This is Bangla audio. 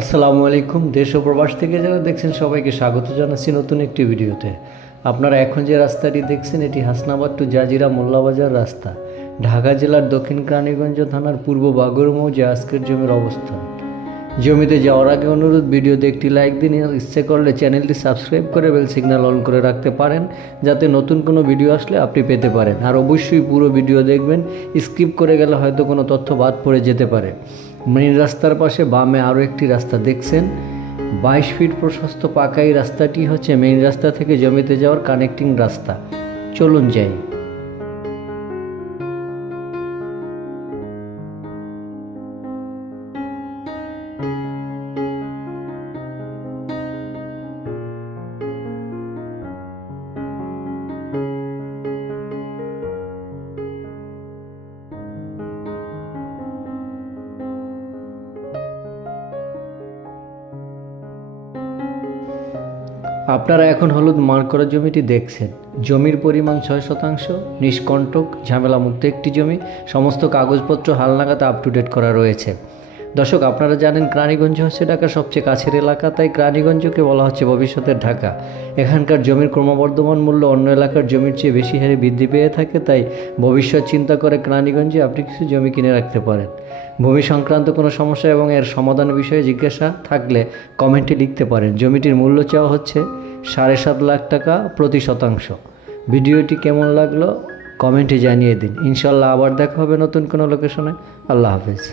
আসসালামু আলাইকুম। দেশ ও প্রবাস থেকে যারা দেখছেন সবাইকে স্বাগত জানাচ্ছি নতুন একটি ভিডিওতে। আপনারা এখন যে রাস্তাটি দেখছেন এটি হাসনাবাদ টু জাজিরা মোল্লাবাজার রাস্তা, ঢাকা জেলার দক্ষিণ কেরানীগঞ্জ থানার পূর্ব বাগর মৌজা আজকের জমির অবস্থান। জমিতে যাওয়ার আগে অনুরোধ, ভিডিওতে একটি লাইক দিন, আর ইচ্ছে করলে চ্যানেলটি সাবস্ক্রাইব করে বেল সিগন্যাল অন করে রাখতে পারেন, যাতে নতুন কোনো ভিডিও আসলে আপনি পেতে পারেন। আর অবশ্যই পুরো ভিডিও দেখবেন, স্কিপ করে গেলে হয়তো কোনো তথ্য বাদ পড়ে যেতে পারে। মেইন রাস্তার পাশে বামে আরও একটি রাস্তা দেখছেন, 22 ফিট প্রশস্ত পাকা। এই রাস্তাটি হচ্ছে মেইন রাস্তা থেকে জমিতে যাওয়ার কানেক্টিং রাস্তা। চলুন যাই। আপনারা এখন হলুদ মার্ক করা জমিটি দেখছেন। জমির পরিমাণ 6 শতাংশ, নিষ্কণ্টক, ঝামেলামুক্ত একটি জমি। সমস্ত কাগজপত্র হালনাগাদ আপ টু ডেট করা রয়েছে। দর্শক, আপনারা জানেন কেরানীগঞ্জ হচ্ছে ঢাকার সবচেয়ে কাছের এলাকা, তাই কেরানীগঞ্জকে বলা হচ্ছে ভবিষ্যতের ঢাকা। এখানকার জমির ক্রমবর্ধমান মূল্য অন্য এলাকার জমির চেয়ে বেশি হারে বৃদ্ধি পেয়ে থাকে, তাই ভবিষ্যৎ চিন্তা করে কেরানীগঞ্জে আপনি কিছু জমি কিনে রাখতে পারেন। ভূমি সংক্রান্ত কোনো সমস্যা এবং এর সমাধান বিষয়ে জিজ্ঞাসা থাকলে কমেন্টে লিখতে পারেন। জমিটির মূল্য চাওয়া হচ্ছে 7.5 লাখ টাকা প্রতি শতাংশ। ভিডিওটি কেমন লাগলো কমেন্টে জানিয়ে দিন। ইনশাল্লাহ আবার দেখা হবে নতুন কোনো লোকেশনে। আল্লাহ হাফেজ।